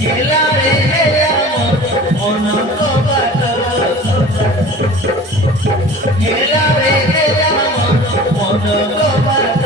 गेला रे गेला मनको बात गेला रे गेला मनको बात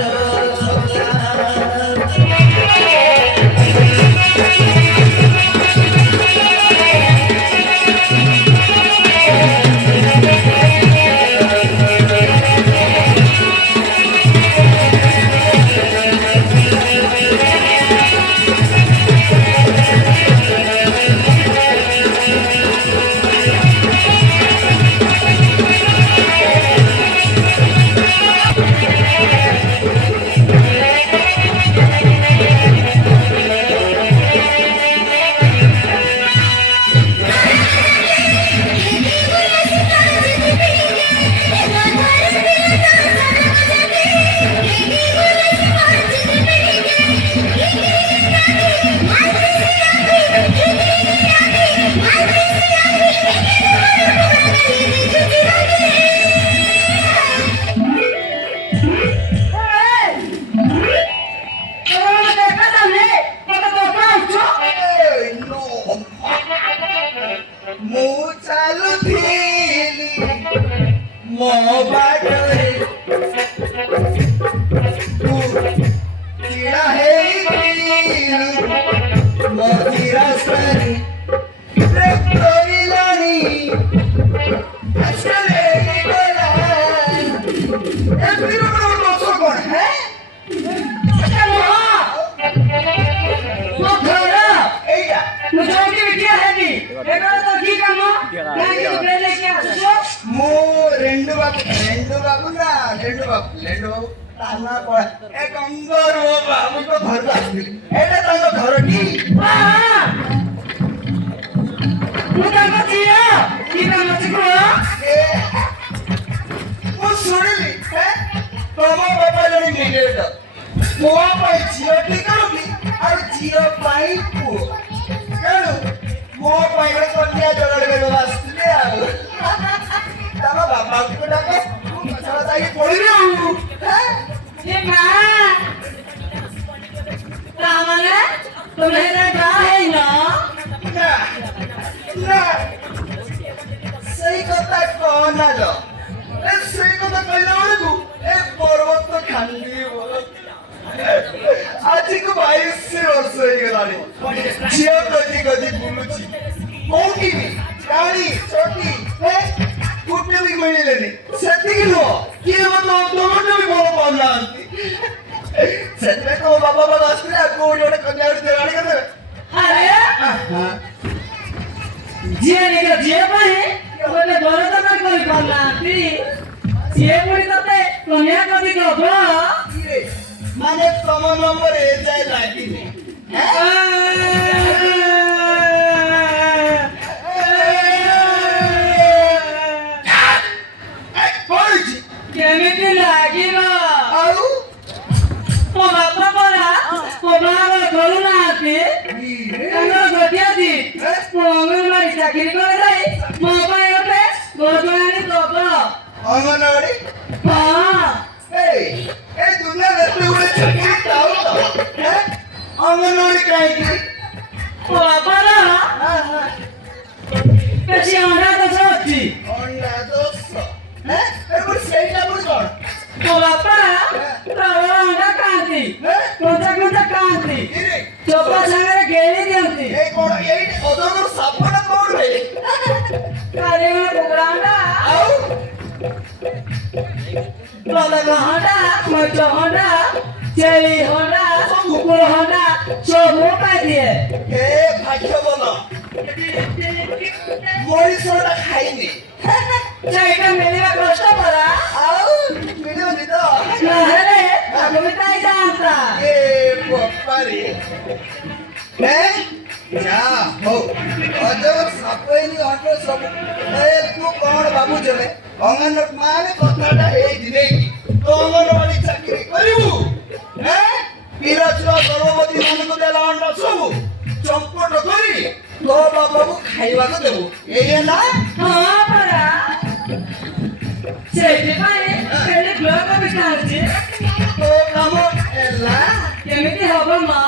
କେମିତି ହବ ମା?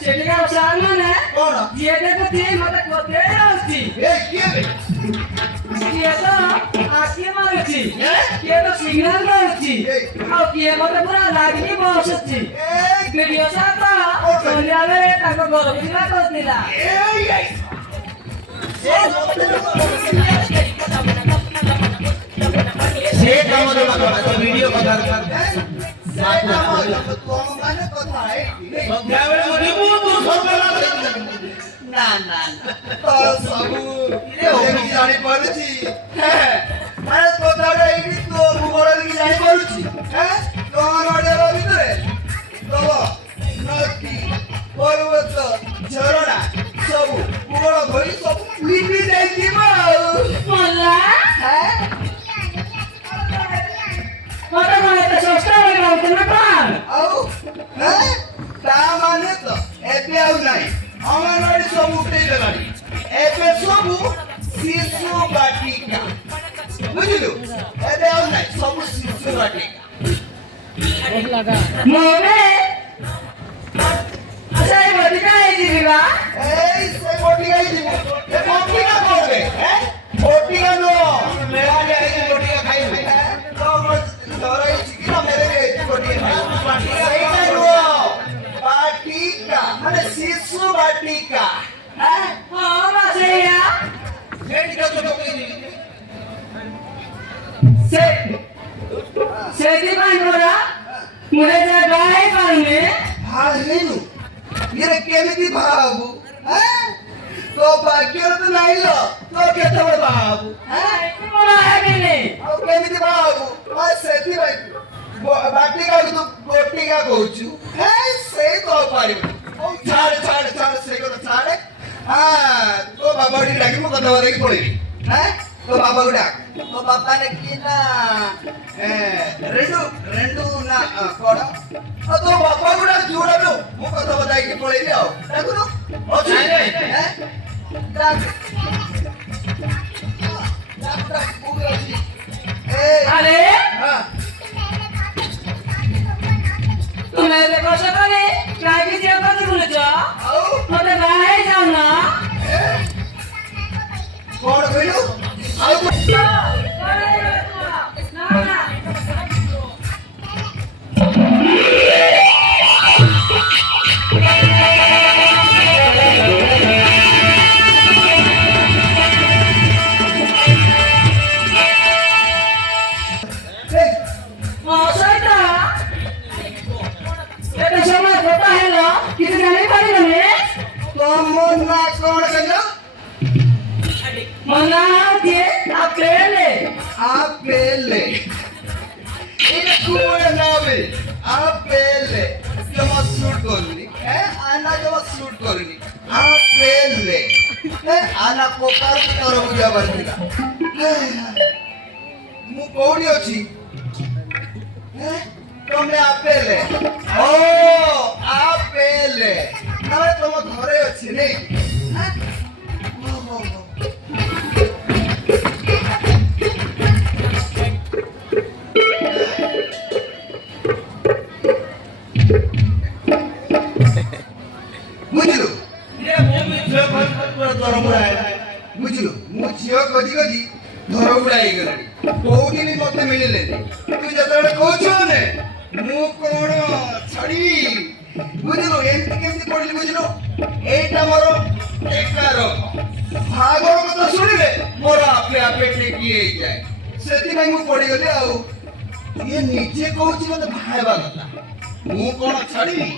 ସେଠିକା ସାର୍ ମାନେ କଣ ये देखो ती मते कोते आछी ए किए रे ये तो आके मारुची ए ये तो सिग्नल मारुची ए ଆଉ କିଏ ମତେ ପୁରା ଲାଗିକି ବସୁଛି ए ଭିଡିଓ ସାତା ସନ୍ଧ୍ୟା ବେଳେ ତାଙ୍କ ଘରକୁ ଯିବା କହୁଥିଲା ए से काम रे बाबा तो वीडियो कथा से काम तो माने कथा है संध्या बेले मने तू सबला ना ना तो सबु रे हो जानि पड़ुची माने कथा रे इनी तो भूगोल की जानि पड़ुची तो नडे भीतर तो नदी पर्वत झरना सब भूगोल भई सब लिपि जाई दिबा मला मते कोन एते सस्ता रे गाउते ना कान ଆଉ ତା ମାନେ ତ ଏବେ ଆଉ ନାହିଁ ଅଙ୍ଗନବାଡି ସବୁ ଉଠେଇ ଦେଲାଣି ଏବେ ସବୁ ଶିଶୁ ବାଟିକା ବୁଝିଲୁ ଏବେ ଆଉ ନାହିଁ ସବୁ ଶିଶୁ ବାଟିକା ମନେ ଆଚ୍ଛା ଏ ବଦିକା ହେଇଯିବି ବା ଏଇ ସେ ବଟିକା ଯିବୁ ଏ ବଟିକା କୋଉରେ ବଟିକା ନୁହଁ ମେଳା ଯାଇକି ବଟିକା ଖାଇବୁ ତ ଧର ହେଇଛି କି ନା ମେରେ ହେଇଛି ବଟିକା ଖାଇବୁ ସେଇଟା ନୁହଁ ବାଟିକା ମାନେ ଶିଶୁ ବାଟିକା ହଁ ବା ସେଇଆ ସେଇଟା ତ ପକେଇନି ସେ ସେଥିପାଇଁ ପରା ମୁଁ ଏ ଯେ ବାହା ହେଇପାରୁନି ଭାବିନୁ ଇରେ କେମିତି ଭାବୁ ତୋ ଭାଗ୍ୟରେ ତ ନାହିଁ ଲୋ ତୋ କେତେବେଳେ ଭାବୁ ମୁଁ ବାହା ହେବିନି ଆଉ କେମିତି ଭାବୁ ସେଥିପାଇଁ ବାଟିକାକୁ ତୁ ବଟିକା କହୁଛୁ ସେଇ ତ ପାରିବୁ ଛାଡେ ଛାଡେ ଛାଡେ ସେଇ କଥା ଛାଡେ ତୋ ବାବା ଟିକେ ଡାକି ମୁଁ କଥା ଧରିକି ପଳେଇବି ତୋ ବାବାକୁ ଡାକ ତୋ ବାବା ଡାକି ନା రెండు ନା କଣ ତୋ ବାପାକୁ ଡାକ ଯୋଉଟା ମୁଁ କଥା ବତାଇକି ପଳେଇବି ଆଉ ଡାକୁନୁ ଅଛି ଆରେ ତୁମେ ଏତେ କଷ୍ଟ କରି କାହିଁକି ଝିଅ ଖୋଜି ବୁଲୁଛ ମତେ ବାହା ହେଇଯାଉ ନା କଣ କହିଲୁ ଆଉ ମୋ ସହିତ ଏତେ ସମୟ କଥା ହେଲ କିଛି ଜାଣିପାରିଲନି ତମ ନା କଣ କହିଲ ମୋ ନାଁ ହେଉଛି ଆପେଲେ ଆପେଲେ এটা কোন নামে আপেলে জমা শুট করলি আনা জমা শুট করলি আপেলে আনা প্রকার তরভুজ আবার দিলা মু কোনি অছি তুমি আপেলে ও আপেলে তাহলে তোমার ঘরে অছি নেই ବୁଝିଲୁ ବୁଝିଲୁ ମୁଁ ଝିଅ ଖୋଜି ଖୋଜି ଧରବୁଡ଼ା ହେଇଗଲାଣି କୋଉଠି ବି ମତେ ମିଳିଲେନି ତୁ ଯେତେବେଳେ କହୁଛୁ ମାନେ ମୁଁ କଣ ଛାଡ଼ିବି ବୁଝିଲୁ ଏମିତି କେମିତି ପଡ଼ିଲି ବୁଝିଲୁ ଏଇଟା ମୋର ଏକାର ଭାଗର କଥା ଶୁଣିଲେ ମୋର ଆପେ ଆପେ ଟେକି ହେଇଯାଏ ସେଥିପାଇଁ ମୁଁ ପଡ଼ିଗଲି ଆଉ ଇଏ ନିଜେ କହୁଛି ମତେ ଭାଇବା କଥା ମୁଁ କଣ ଛାଡ଼ିବି